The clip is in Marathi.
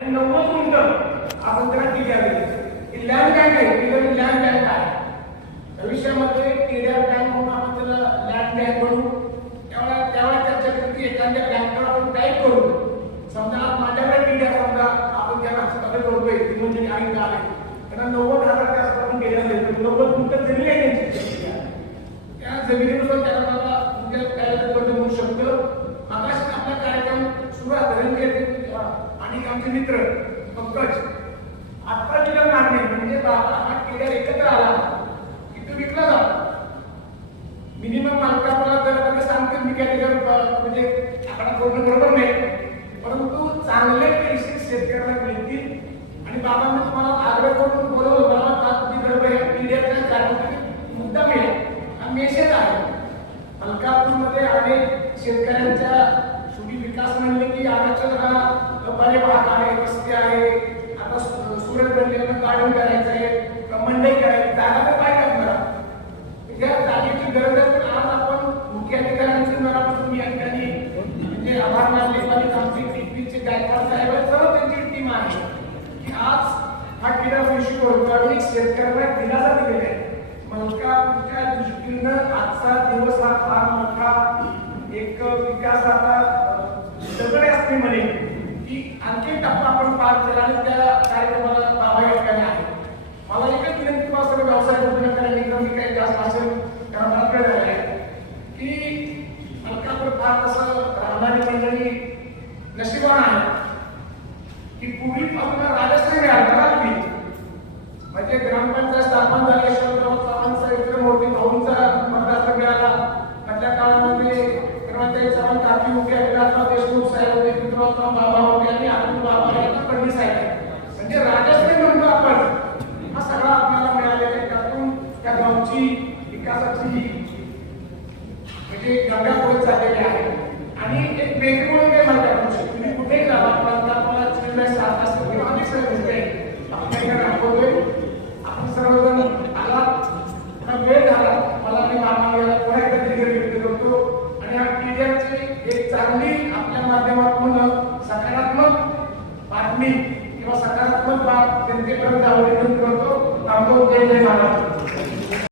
90 गुंठ आपण त्याला टी द्यावे. लँड बँक आहे, लँड बँक आहे. भविष्यामध्ये टीडीआर बँक म्हणून आपण त्याला लँड बँक बनवू. त्यावेळेला त्याच्यापैकी एखाद्या बँकेला आपण टाईप करू. समजा माझ्याकडे टीडीआर समजा आपण ज्याला हस्तांतरित करतोय ती म्हणजे आई गाव आहे, त्यांना 90,000 जास्त आपण टीडीआर देतो. 90 गुंठ जमीन आहे त्यांची. त्या जमिनीनुसार त्याला मला म्हणजे काय म्हणू शकतं. आकाश आपला कार्यक्रम सुरू आहे आणि आमचे मित्र पंकज आता तिला मागणी म्हणजे बाबा हा टीडीआर एकत्र आला की तो विकला जातो. मिनिमम मालकाला जर सांगतो मी काय म्हणजे आकडा बरोबर नाही, परंतु चांगले पैसे शेतकऱ्याला मिळतील. आणि बाबांनी तुम्हाला आग्रह करून बोलवलं मला टीडीआरच्या कार्यक्रमात मुद्दा मिळेल हा मेसेज आहे. मलकापूरमध्ये अनेक शेतकऱ्यांच्या शेवटी विकास म्हणले की आगाच्या बरे भाग आहे, रस्ते आहे, आता सुरत बनलेलं गार्डन करायचं आहे, मंडई करायची, जागा तर काय करणार. या जागेची गरज आहे. पण आज आपण मुख्याधिकाऱ्यांचं मनापासून या ठिकाणी म्हणजे आभार मानले पाहिजे. आमची टीपीचे गायकवाड साहेब सर्व त्यांची टीम आहे की आज हा टीडीआर कृषी आणि शेतकऱ्यांना दिलासा दिलेला आहे. मलकापूरच्या दृष्टीनं आजचा दिवस हा फार मोठा एक विकासाचा दगड असते म्हणे की आणखी टप्पा आपण पार केला आणि त्या कार्यक्रमाला बाबा या ठिकाणी आहे. मला एकच विनंती किंवा सगळं व्यवसाय पूर्ण करायला मी काही जास्त असेल कारण मला कळलं आहे की मलकापूर फार तसं राहणारी मंडळी नशिबान आहे की पूर्वी आपल्याला राजश्री मिळाला म्हणजे ग्रामपंचायत स्थापन झाली. यशवंतराव चव्हाण साहेब मोठी भाऊंचा मतदार मिळाला. मधल्या काळामध्ये क्रमांताई चव्हाण काकी होते, अभिलाषराव देशमुख साहेब होते, पितृराव बाबा होते आणि आपण बाबा यांना फडणवीस साहेब. म्हणजे राजश्री म्हणतो आपण हा सगळा आपल्याला मिळालेला आहे. त्यातून त्या गावची विकासाची म्हणजे गंगा होत चाललेली आहे. आणि एक वेगळी म्हणून काय म्हणतात तुम्ही कुठेही जावा आपल्याला चिल्ड्रन साथ असतो किंवा अनेक सगळे गोष्टी आपल्याला राबवतोय. आपण सर्वजण आला वेळ झाला मला मी मामाला पुन्हा एकदा दीर्घ व्यक्त करतो आणि या टीडीआरची एक चांगली आपल्या माध्यमातून सकारात्मक बातमी किंवा सकारात्मक बाब जनतेपर्यंत आवडून करतो. जय जय महाराज.